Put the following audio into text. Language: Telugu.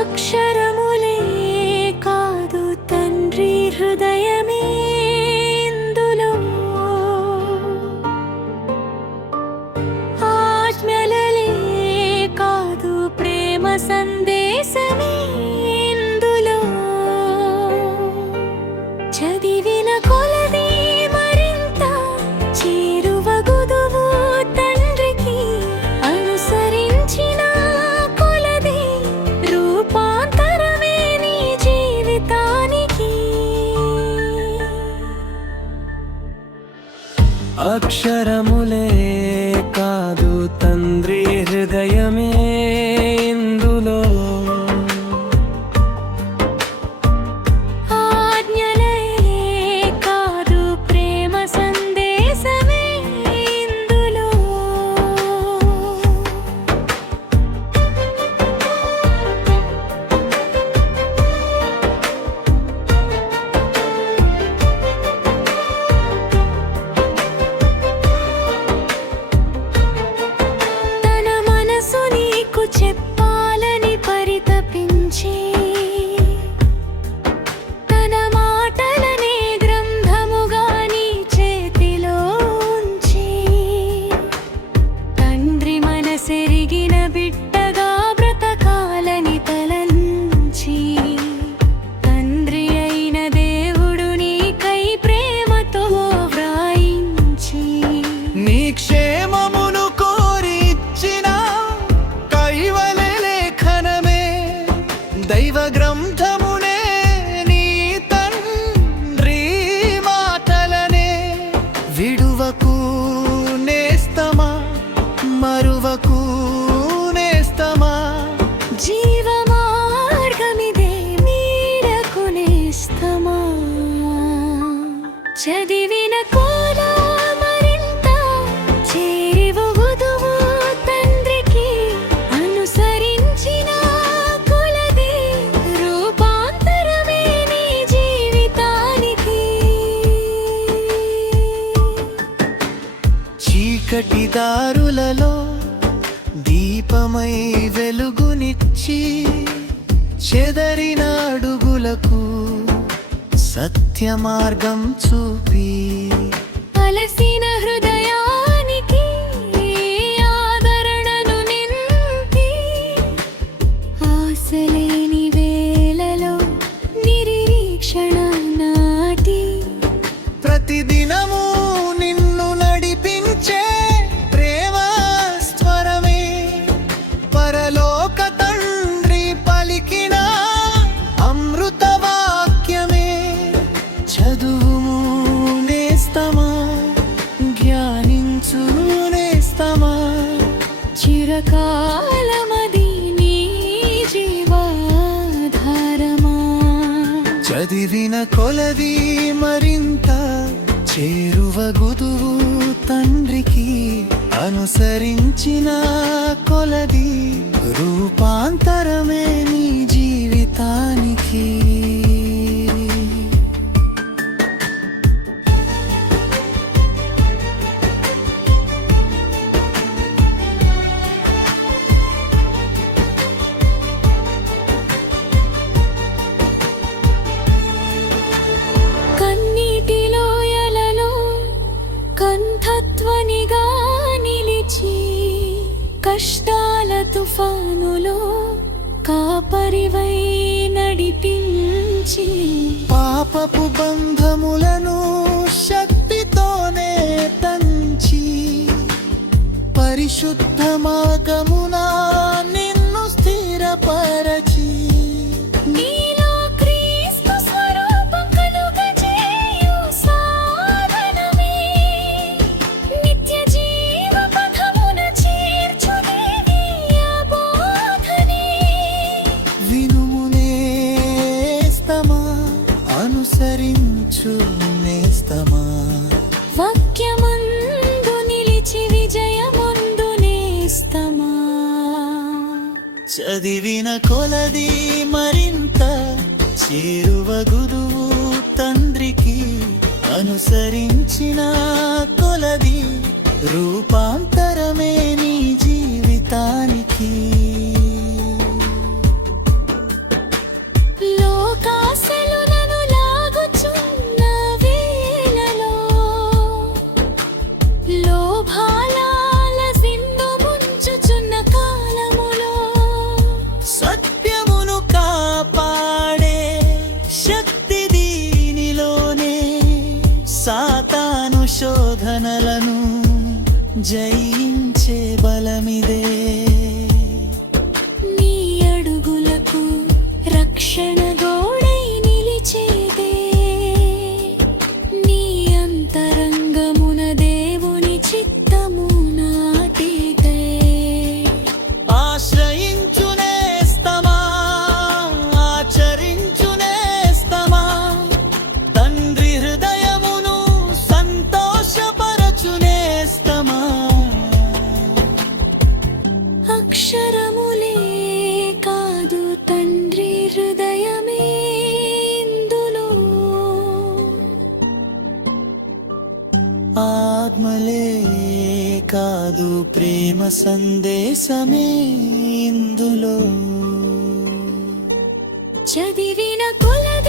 అక్షరములే కాదు తండ్రి హృదయమే ఇందులో, ఆజ్ఞలలే కాదు ప్రేమ సందేశమే ఇందులో. చదివిన కొలది మరింత చేరువగుదువు తండ్రికి, అనుసరించిన కొలది రూపాంతరమే నీ జీవితానికి. అక్షరములే కాదు తండ్రి హృదయమే ఇందులో, ఆజ్ఞలే కాదు ప్రేమ సందేశమే ఇందులో. తన మనసు నీకు చెప్పాలని పరితపించి, తన మాటలనే గ్రంథముగా నీ చేతిలో ఉంచి, తండ్రి మనసెరిగిన బిడ్డగా బ్రతకాలని తలంచి, తండ్రి అయిన దేవుడు నీకై ప్రేమతో వ్రాయించి, నీ క్షేమమును కోరి ఇచ్చిన కైవల్య లేఖనమే దైవ గ్రంథమునే, నీ తండ్రి మాటలనే. విడువకు నేస్తమా, మరువకు నేస్తమా, జీవమార్గమిదే మీరకు నేస్తమా. చదివిన కోల మరింత చేరువగుదువు తండ్రికి, అనుసరించిన కొలది రూపాంతరమే నీ జీవితానికి. చీకటి దారులలో దీపమై వెలుగునిచ్చి, చెదరిన అడుగులకు సత్య మార్గం చూపి, అలసిన హృదయానికి ఆదరణను నింపి, ఆశలేని వేళలో నిరీక్షణ నాటి, ప్రతిదినము నిన్ను నడిపించే ప్రేమ స్వరమే, పరలోక తండ్రి పలికిన అమృత వాక్యమే. చదువుము నేస్తమా, జ్ఞానించు నేస్తమా, చిరకాలమది నీ జీవాధారమా. చదివిన కొలది మరింత చేరువగుదువు తండ్రికి, అనుసరించిన కొలది రూపాంతరమే నీ జీవితానికి. కన్నీటి లోయలలో కంఠధ్వనిగా నిలిచి, కష్టాల తుఫానులో కాపరివై నడిపించి, పాపపు బంధములను శక్తితోనే తంచి, పరిశుద్ధ మార్గమున నిన్ను స్థిరపరచి, నీలో క్రీస్తు స్వరూపం కలుగజేయు సాధనమే, నిత్య జీవ పథమున చేర్చు దివ్య బోధనే. వినుము నేస్తమా, అనుసరించు నేస్తమా, వాక్యమందు నిలిచి విజయముందు నేస్తమా. చదివిన కొలది మరింత చేరువగుదువు తండ్రికి, అనుసరించిన కొలది రూపాంతరమే నీ జీవితానికి. జయించే బలమిదే. నీ అడుగులకు రక్షణ గోడై నిలిచేదే. నీ అంతరంగమున దేవుని చిత్తము నాటిదే. ఆశ్రయించునేస్తమా, ఆచరించునేస్తమా, తండ్రి హృదయమును సంతోషపరచునేస్తమా. అక్షరములే కాదు తండ్రి హృదయమే ఇందులో. ఆత్మలే కాదు ప్రేమ సందేశమే ఇందులో. చదివిన కొలది